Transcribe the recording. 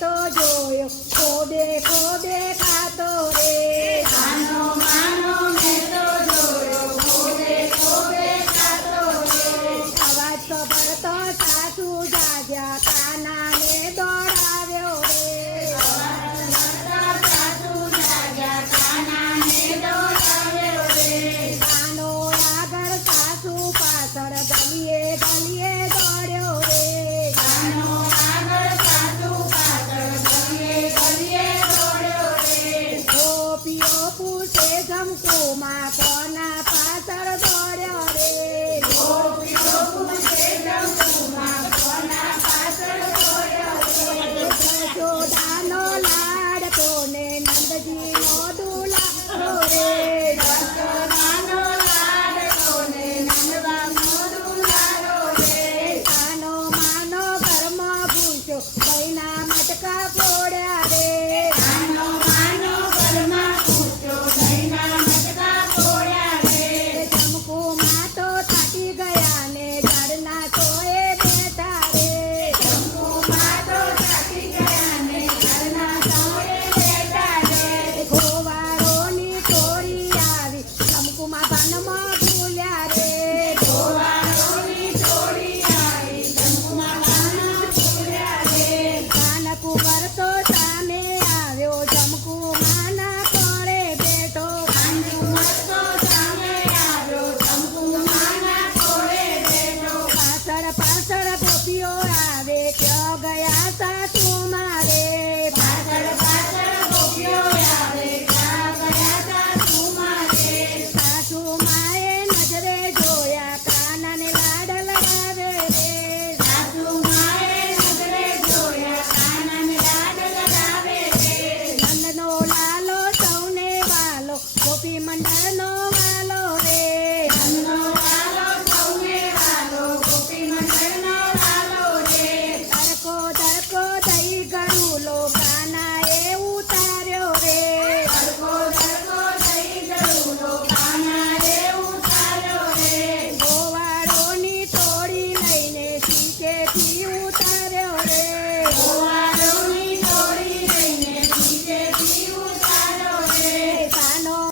તો જોયો ખોદે ખોદે ખાતો રે માનો માનો મેં તો જોયો ખોદે ખોદે ખાતો રે. અવાજ તો ભરતો સાસુ જાગ્યા કાના જમકુમાં કોના પાછળ